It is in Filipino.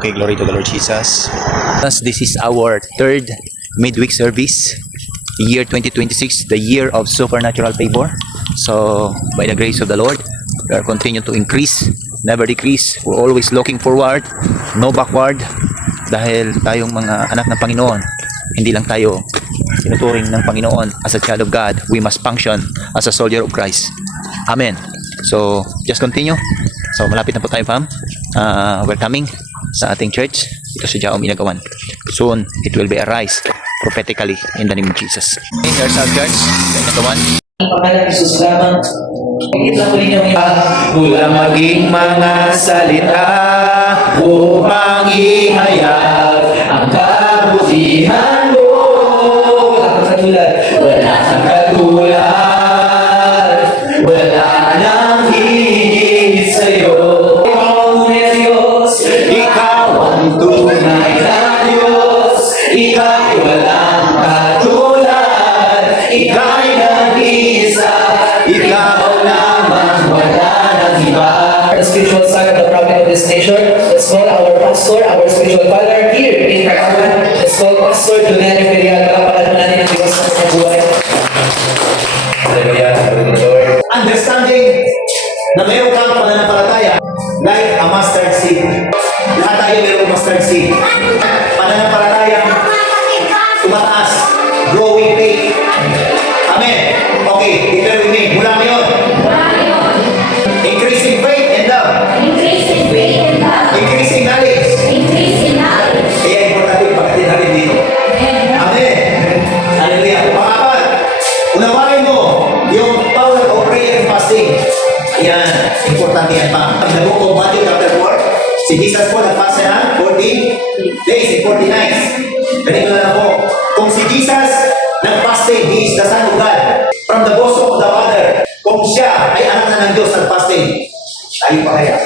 Okay, glory to the Lord Jesus. Thus, this is our third midweek service, year 2026, the year of supernatural favor. So, by the grace of the Lord, we are continuing to increase, never decrease. We're always looking forward, no backward. Dahil tayong mga anak ng Panginoon, hindi lang tayo tinuturing ng Panginoon as a child of God. We must function as a soldier of Christ. Amen. So, just continue. So, malapit na po tayo, fam. We're coming sa ating church dito sa Jaom Inagawan. Soon, it will be arise prophetically in the name of Jesus. Here's our church, Inagawan. Pangalan ni Jesus lamang. Kita ko ninyo Kulang maging mga salita upang ihayag ang kabutihan mo. wala kang katulad. Wala kang katulad, wala nang higit sa'yo. Ikaw ang tunay na Diyos. Ikaw ang tunay na Diyos. Ika'y walang katulad. Ika'y nag-iisa. Ikaw lamang, wala nang iba. The spiritual son of the prophet of this nation. Let's call our pastor, our spiritual father here in Kagawan. Let's call Pastor Juliano Ferial. Kapalaran natin ang Diyos sa kanyang buhay. Hallelujah. Lord. Understanding na mayroon kang pananampalataya like a mustard seed. Lahat tayo mayroong mustard seed. Pananampalataya, tumataas, growing faith. Amen. Okay, ito with me. Mula ngayon. Increasing faith and love. Increasing knowledge. Kaya importante yung pagkatin natin dito. Amen. Hallelujah. Pangapat, unawain mo yung power of prayer and fasting. Ayan, importante yan pa. Ang the book of Matthew chapter 4, si Jesus po nagpasa na 40 days and 40 nights. Ganito na lang po. Kung si Jesus nag-fasting, He is the Son of God from the bosom of the Father. Kung siya ay anak na ng Diyos nag-fasting, tayo pa kaya?